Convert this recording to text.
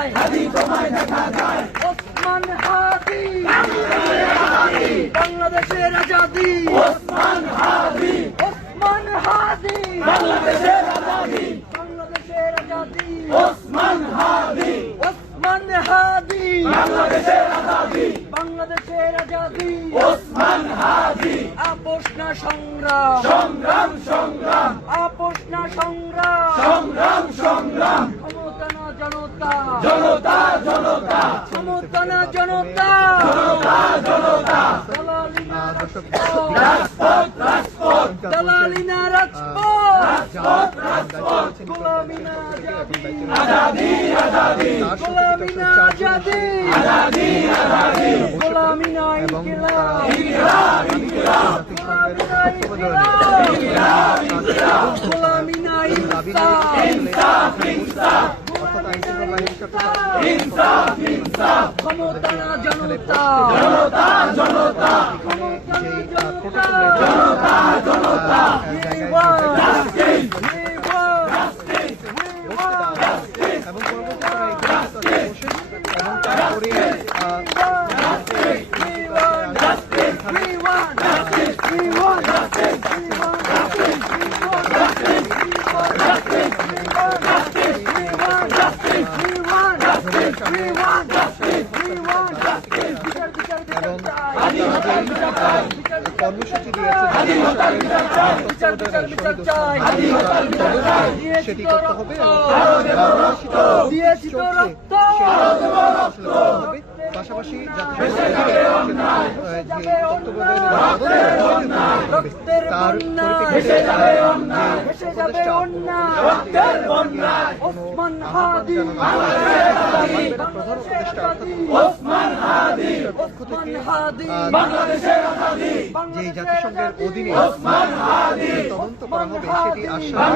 যায়, ওসমান হাদি, বাংলাদেশের আজাদি, ওসমান হাদি, বাংলাদেশের আজাদি, ওসমান হাদি, বাংলাদেশের আজাদি, আপোষ না সংগ্রাম, আপোষ না সংগ্রাম, ক্ষমতা না জনতা, ক্ষমতা না জনতা, দালালি না রাজপথ, দালালি না রাজপথ, গোলামি না আজাদি, গোলামি না আজাদি, গোলামি না ইনকিলাব, গোলামি না ইনসাফ, ক্ষমতা না জনতা, ক্ষমতা না জনতা, এবং পরবর্তীতে এবং তারপরে কর্মসূচি দিয়েছে সেটি করতে হবে পাশাপাশি তার ওসমান হাদি, যে জাতিসংঘের অধীনে তদন্ত করা হবে সেটি আশ্বাস